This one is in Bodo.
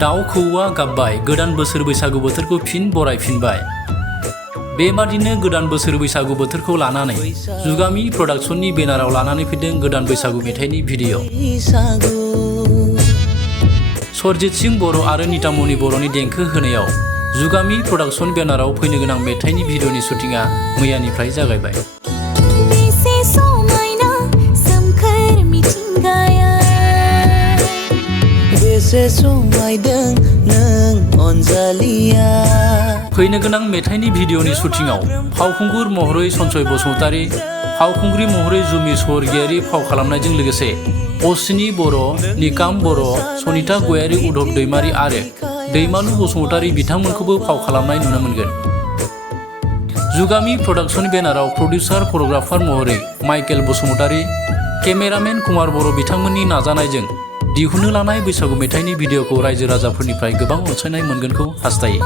दाउ खौवा गाबबाय गोदान बोसोर बैसागु बोथोरखौ फिन बरायफिनबाय। बेबादिनो गोदान बोसोर बैसागु बोथोरखौ लानानै जुगामि प्रडाक्शननि बेनाराव लानानै फैदों गोदान बैसागु मेथाइनि भिडिअ'। सरजित सिंह बर' आरो नितामनि बर'नि देंखो होनायाव जुगामि प्रडाक्शन बेनाराव फैनो गोनां मेथाइनि भिडिअ'नि शुटिंआ मैयानिफ्राय जागायबाय। फैनो गोनां मेथाइनि भिडिअ'नि शुटिंआव फावखुंगुर महरै सनजय बसुमतारी, फावखुंग्रि महरै जुमि स्वर्गियारि फाव खालामनायजों लोगोसे अश्विनी बर', निकाम बर', सनिता गयारी, उद्धव दैमारी आरो दैमालु बसुमतारी बिथांमोनखौबो फाव खालामनाय नुनो मोनगोन। जुगामि प्रडाक्शन बेनाराव प्रडिउसार करिय'ग्राफार महरै माइकेल बसुमतारी, केमेरामेन कुमार बर' बिथांमोननि नाजानायजों दिहुननो लानाय बैसागु मेथाइनि भिडिअ'खौ रायजो राजाफोरनिफ्राय गोबां अनसायनाय मोनगोनखौ हास्थायो।